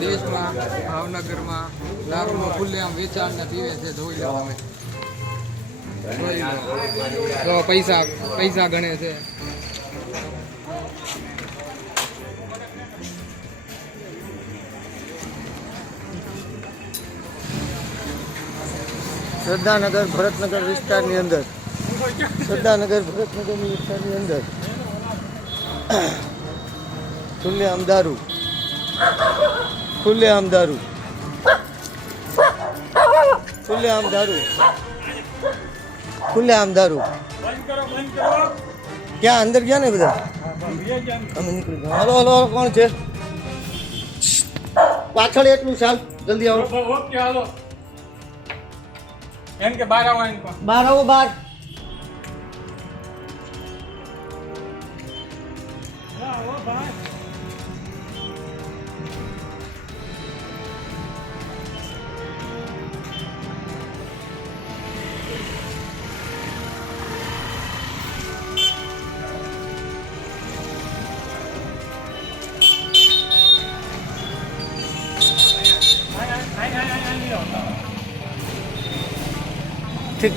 દેશમાં, ભાવનગરમાં, દારૂનો ખુલ્લેઆમ વેચાણ ને પીવે છે જોઈ લો અમે. તો પૈસા પૈસા ગણે છે. શ્રદ્ધાનગર ભરતનગર વિસ્તારની અંદર. શ્રદ્ધાનગર ભરતનગરની વિસ્તારની અંદર. ખુલ્લે અમદારું ખુલ્લે અમદારું ખુલ્લે અમદારું ખુલ્લે અમદારું ક્યાં અંદર ગયા ને બધા? અમે નીકળી ગયા. હલો હલો કોણ છે? પાછળ એટલું ચાલ જલ્દી આવો. ઓકે હાલો. એમ કે બાર આવો બહાર આવો બહાર. to